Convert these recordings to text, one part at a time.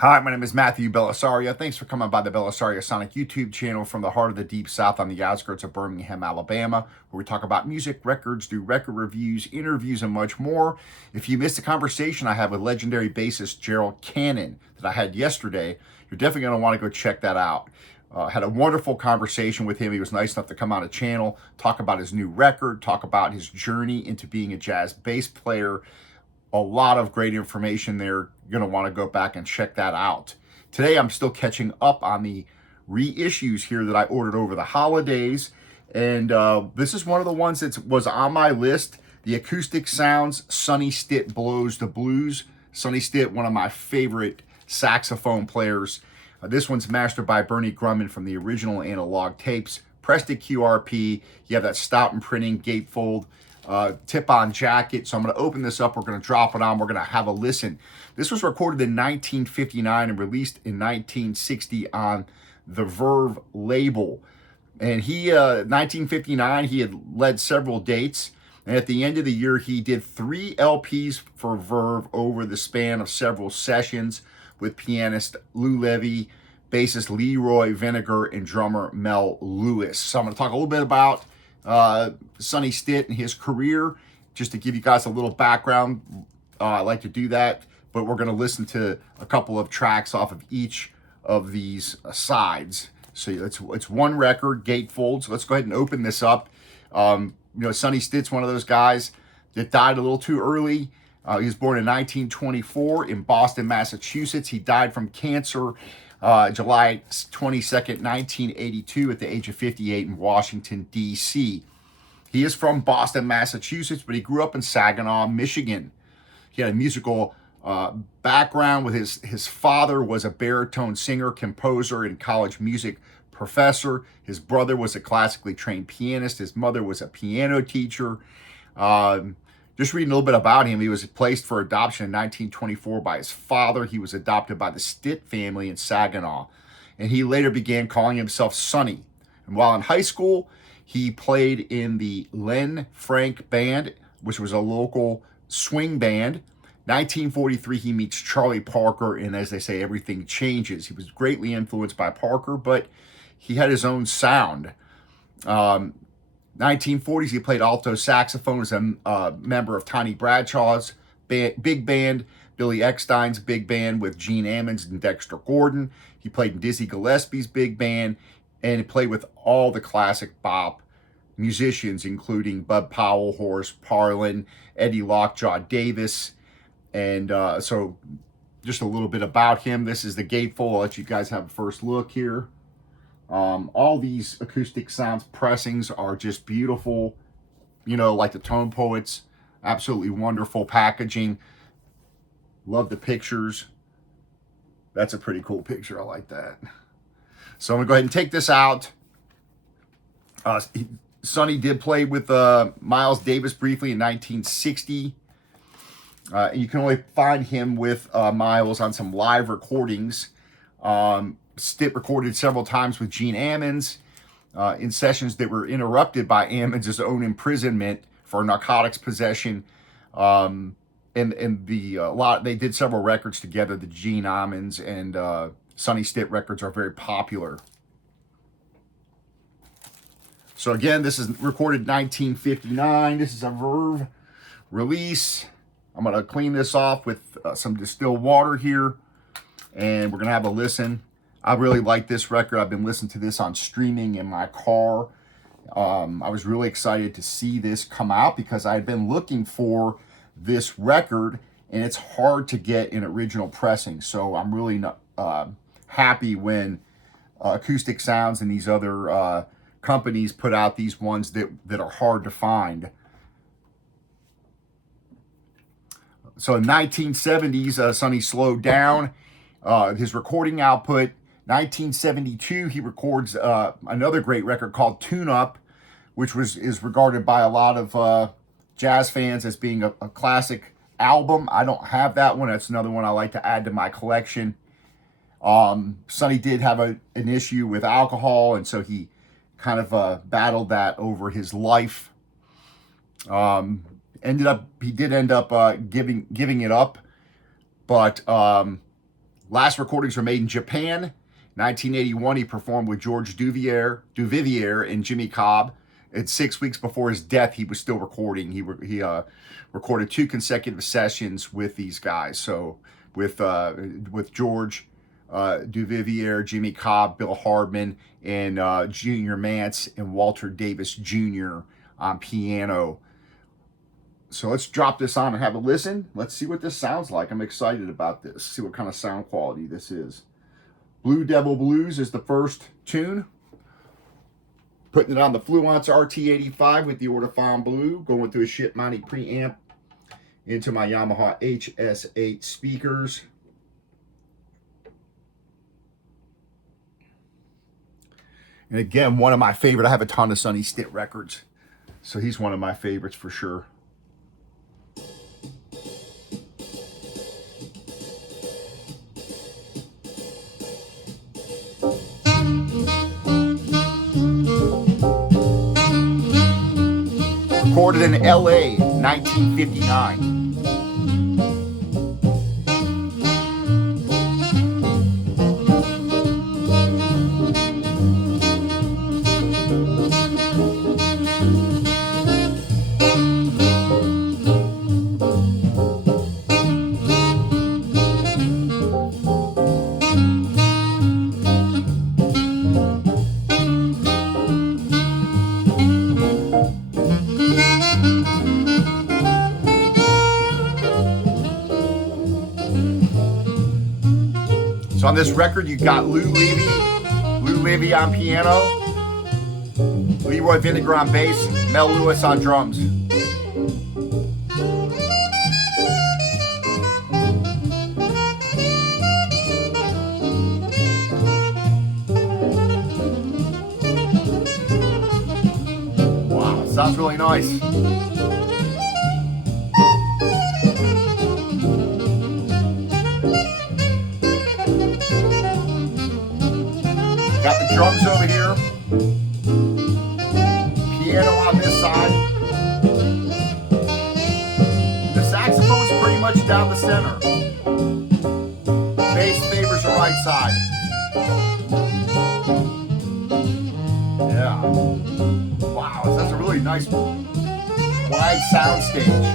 Hi, my name is Matthew Bellisario. Thanks for coming by the BellisarioSonic YouTube channel from the heart of the Deep South on the outskirts of Birmingham, Alabama, where we talk about music, records, do record reviews, interviews, and much more. If you missed a conversation I had with legendary bassist Gerald Cannon that I had yesterday, you're definitely going to want to go check that out. Had a wonderful conversation with him. He was nice enough to come on the channel, talk about his new record, talk about his journey into being a jazz bass player. A lot of great information there. You're going to want to go back and check that out. Today, I'm still catching up on the reissues here that I ordered over the holidays. And this is one of the ones that was on my list. The Acoustic Sounds, Sonny Stitt Blows the Blues. Sonny Stitt, one of my favorite saxophone players. This one's mastered by Bernie Grundman from the original analog tapes. Pressed at QRP. You have that Stoughton printing, gatefold. Tip-on jacket. So I'm going to open this up. We're going to drop it on. We're going to have a listen. This was recorded in 1959 and released in 1960 on the Verve label. And 1959, he had led several dates. And at the end of the year, he did 3 LPs for Verve over the span of several sessions with pianist Lou Levy, bassist Leroy Vinnegar, and drummer Mel Lewis. So I'm going to talk a little bit about Sonny Stitt and his career, just to give you guys a little background. I like to do that, but we're going to listen to a couple of tracks off of each of these sides. So it's one record, gatefold. So let's go ahead and open this up. Sonny Stitt's one of those guys that died a little too early. He was born in 1924 in Boston, Massachusetts. He died from cancer July 22nd, 1982 at the age of 58 in Washington, D.C. He is from Boston, Massachusetts, but he grew up in Saginaw, Michigan. He had a musical background with his father was a baritone singer, composer, and college music professor. His brother was a classically trained pianist. His mother was a piano teacher. Just reading a little bit about him, he was placed for adoption in 1924 by his father. He was adopted by the Stitt family in Saginaw, and he later began calling himself Sonny. And while in high school, he played in the Len Frank Band, which was a local swing band. 1943, he meets Charlie Parker, and as they say, everything changes. He was greatly influenced by Parker, but he had his own sound. 1940s, he played alto saxophone as a member of Tiny Bradshaw's big band, Billy Eckstine's big band with Gene Ammons and Dexter Gordon. He played in Dizzy Gillespie's big band, and he played with all the classic bop musicians, including Bud Powell, Horace Parlan, Eddie Lockjaw Davis. And so just a little bit about him. This is the gatefold. I'll let you guys have a first look here. All these Acoustic Sounds pressings are just beautiful, like the Tone Poets. Absolutely wonderful packaging. Love the pictures. That's a pretty cool picture. I like that. So I'm going to go ahead and take this out. Sonny did play with Miles Davis briefly in 1960. You can only find him with Miles on some live recordings. Stitt recorded several times with Gene Ammons in sessions that were interrupted by Ammons' own imprisonment for narcotics possession. They did several records together. The Gene Ammons and Sonny Stitt records are very popular. So again, this is recorded 1959. This is a Verve release. I'm going to clean this off with some distilled water here, and we're going to have a listen. I really like this record. I've been listening to this on streaming in my car. I was really excited to see this come out because I had been looking for this record, and it's hard to get in original pressing. So I'm really happy when Acoustic Sounds and these other companies put out these ones that are hard to find. So in 1970s, Sonny slowed down his recording output. 1972, he records another great record called Tune Up, which is regarded by a lot of jazz fans as being a classic album. I don't have that one. That's another one I like to add to my collection. Sonny did have an issue with alcohol, and so he kind of battled that over his life. He did end up giving it up, but Last recordings were made in Japan. 1981, he performed with George Duvivier and Jimmy Cobb. And 6 weeks before his death, he was still recording. He recorded 2 consecutive sessions with these guys. So with George Duvivier, Jimmy Cobb, Bill Hardman, and Junior Mance and Walter Davis Jr. on piano. So let's drop this on and have a listen. Let's see what this sounds like. I'm excited about this. See what kind of sound quality this is. Blue Devil Blues is the first tune. Putting it on the Fluence RT85 with the Ortophon Blue. Going through a Shipmani preamp into my Yamaha HS8 speakers. And again, one of my favorite. I have a ton of Sonny Stitt records. So he's one of my favorites for sure. Recorded in LA, 1959. So on this record, you got Lou Levy on piano, Leroy Vinnegar on bass, Mel Lewis on drums. Wow, sounds really nice. Got the drums over here, piano on this side. The saxophone's pretty much down the center. Bass favors the right side. Yeah. Wow, that's a really nice wide sound stage.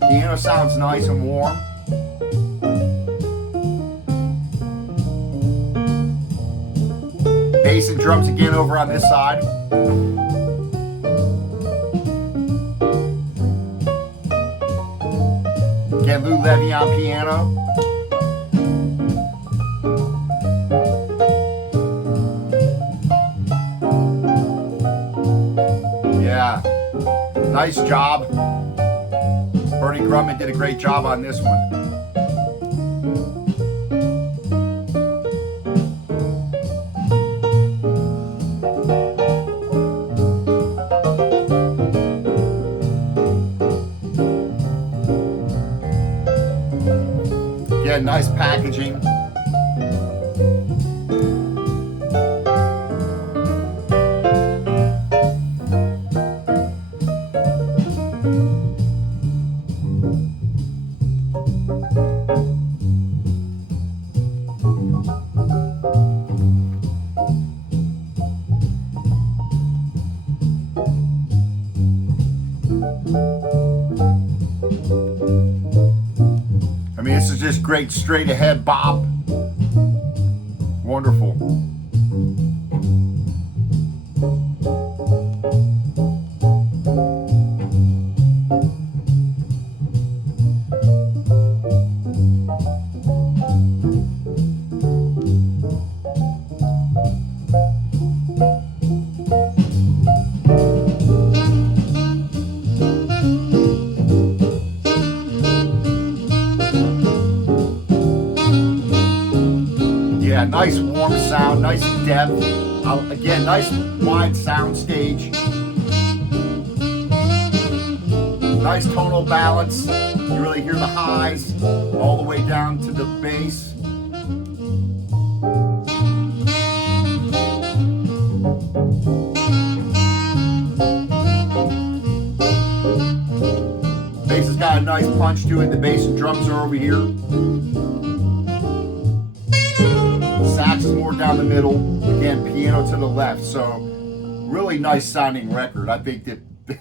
Piano sounds nice and warm. Bass and drums again over on this side. Again, Lou Levy on piano. Yeah, nice job. Bernie Grundman did a great job on this one. Yeah, nice packaging. I mean, this is just great straight ahead bop. Wonderful. Yeah, nice warm sound, nice depth. Again, nice wide sound stage. Nice tonal balance. You really hear the highs all the way down to the bass. punch to it. The bass and drums are over here. Sax is more down the middle. Again, piano to the left. So really nice sounding record. I think that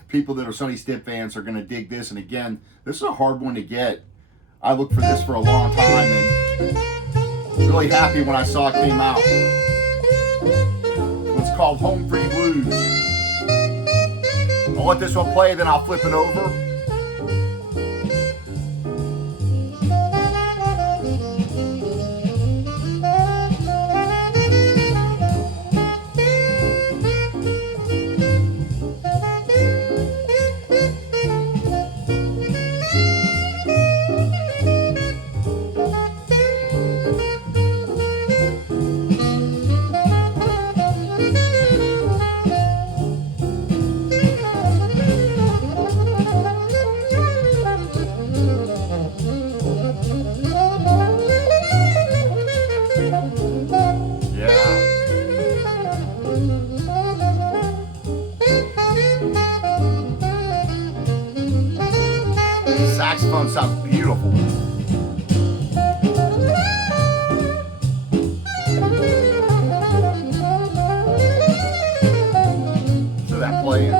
people that are Sonny Stitt fans are going to dig this. And again, this is a hard one to get. I looked for this for a long time and really happy when I saw it came out. It's called Home Free Blues. I'll let this one play, then I'll flip it over. Saxophone sounds beautiful. So that playing.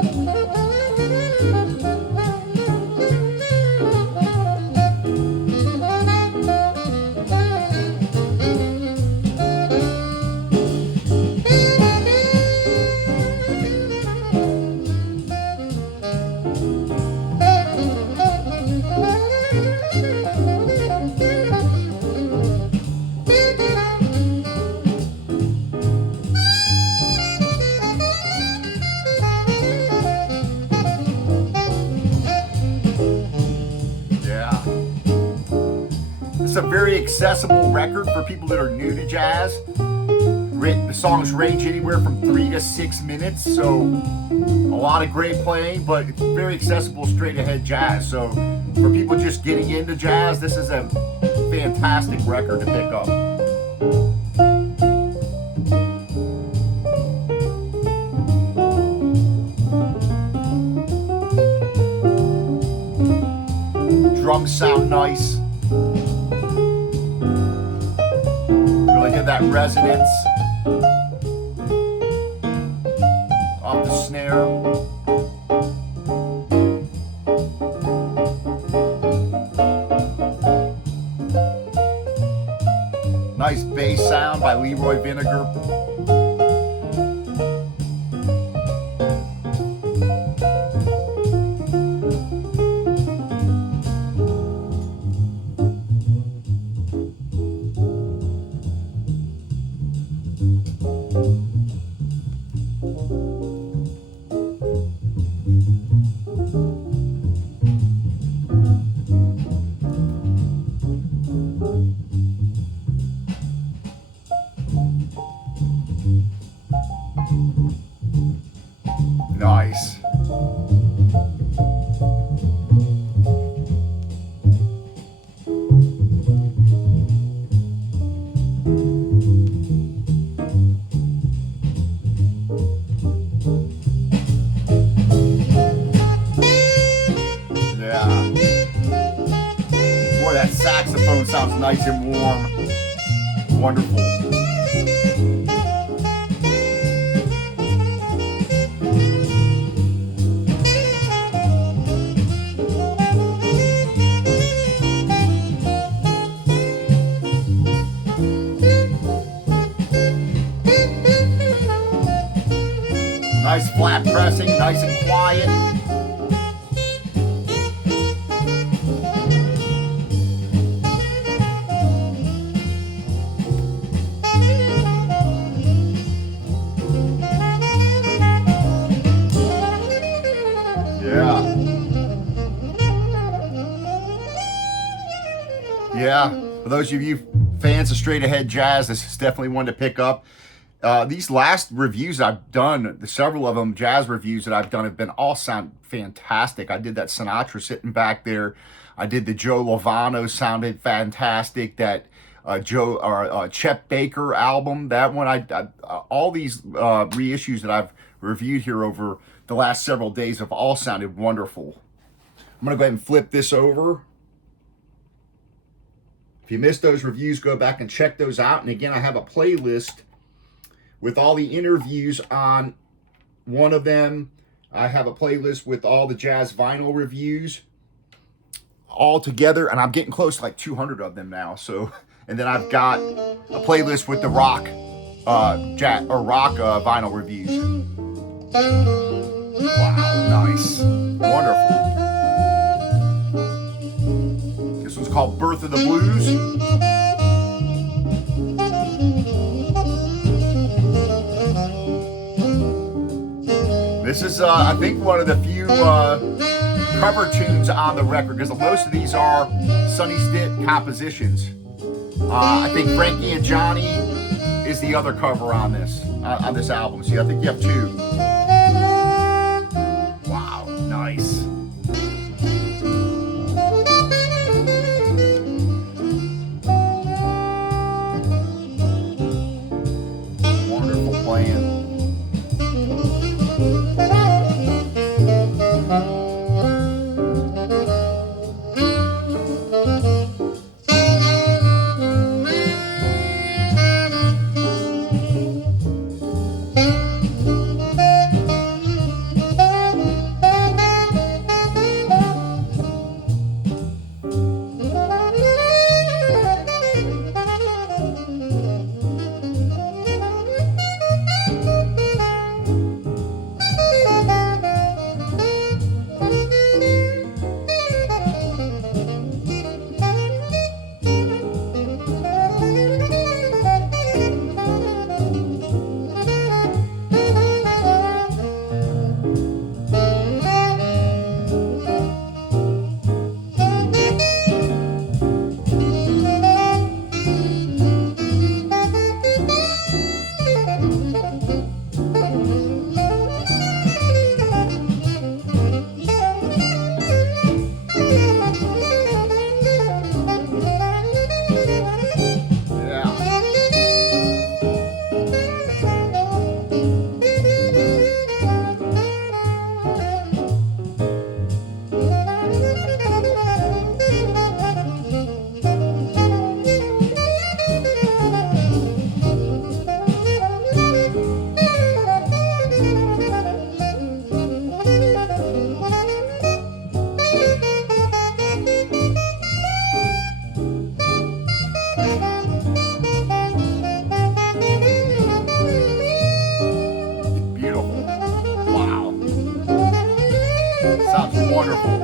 It's a very accessible record for people that are new to jazz. The songs range anywhere from 3 to 6 minutes, so a lot of great playing, but it's very accessible, straight ahead jazz. So for people just getting into jazz, this is a fantastic record to pick up. Drums sound nice. Really get that resonance off the snare. Nice bass sound by Leroy Vinnegar. Nice. Yeah. Boy, that saxophone sounds nice and warm. Wonderful. Nice flat pressing, nice and quiet. Yeah, for those of you fans of straight ahead jazz, this is definitely one to pick up. These last reviews I've done, several of them jazz reviews that I've done have been all sound fantastic. I did that Sinatra sitting back there. I did the Joe Lovano, sounded fantastic. That Chet Baker album, that one, all these reissues that I've reviewed here over the last several days have all sounded wonderful. I'm gonna go ahead and flip this over. If you missed those reviews, go back and check those out. And again, I have a playlist with all the interviews on one of them. I have a playlist with all the jazz vinyl reviews all together, and I'm getting close to like 200 of them now. So, and then I've got a playlist with the rock vinyl reviews. Wow, nice, wonderful. This one's called Birth of the Blues. This is, I think, one of the few cover tunes on the record, because most of these are Sonny Stitt compositions. I think Frankie and Johnny is the other cover on this album. See, I think you have two. Wow, nice. Wonderful playing. Wonderful.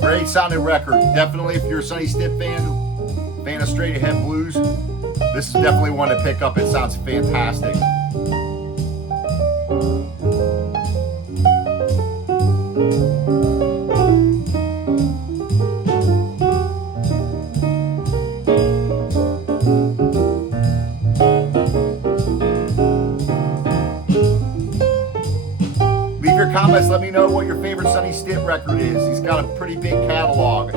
Great sounding record. Definitely, if you're a Sonny Stitt fan of straight ahead blues, this is definitely one to pick up. It sounds fantastic. Comments, let me know what your favorite Sonny Stitt record is. He's got a pretty big catalog.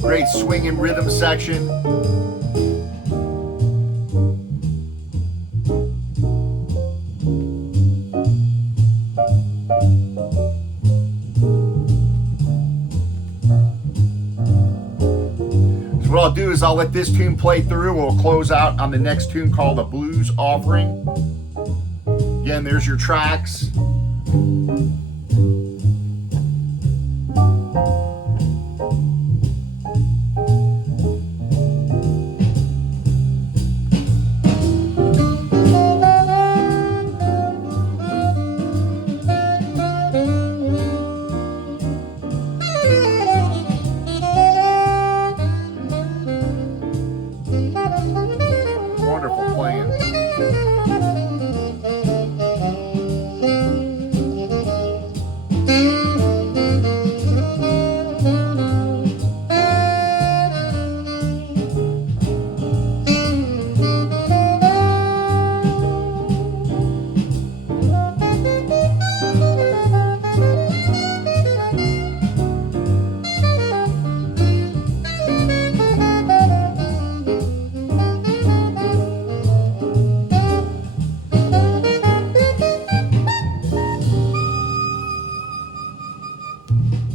Great swing and rhythm section. What I'll do is I'll let this tune play through. We'll close out on the next tune called The Blues Offering. Again, there's your tracks. Wonderful playing.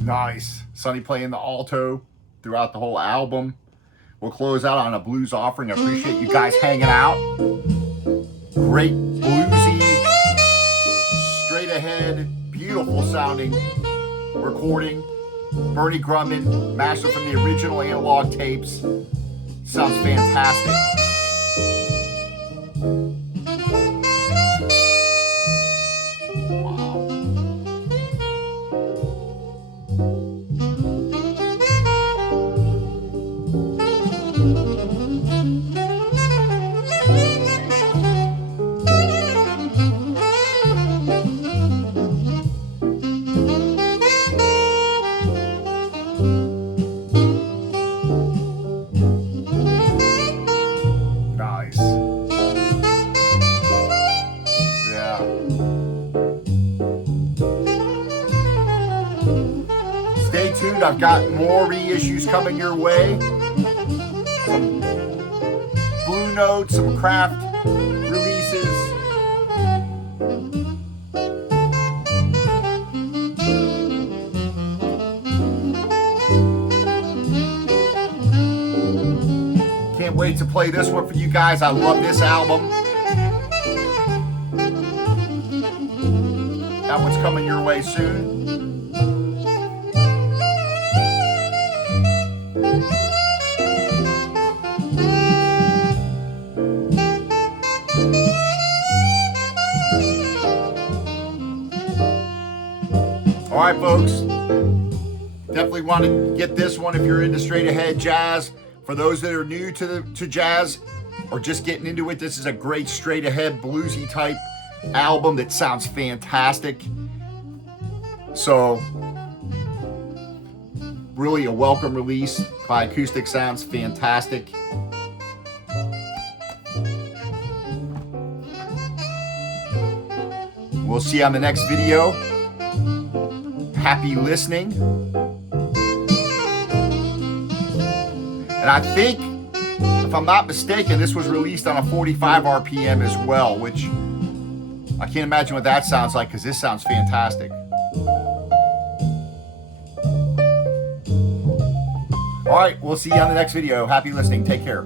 Nice. Sonny playing the alto throughout the whole album. We'll close out on a blues offering. I appreciate you guys hanging out. Great bluesy, straight ahead, beautiful sounding recording. Bernie Grundman, mastered from the original analog tapes. Sounds fantastic. Stay tuned, I've got more reissues coming your way. Some Blue Notes, some craft releases. Can't wait to play this one for you guys. I love this album. That one's coming your way soon. All right, folks. Definitely want to get this one if you're into straight ahead jazz. For those that are new to jazz or just getting into it, this is a great straight ahead bluesy type album that sounds fantastic. So really a welcome release by Acoustic Sounds. Fantastic. We'll see you on the next video. Happy listening. And I think, if I'm not mistaken, this was released on a 45 RPM as well, which I can't imagine what that sounds like, because this sounds fantastic. All right, we'll see you on the next video. Happy listening. Take care.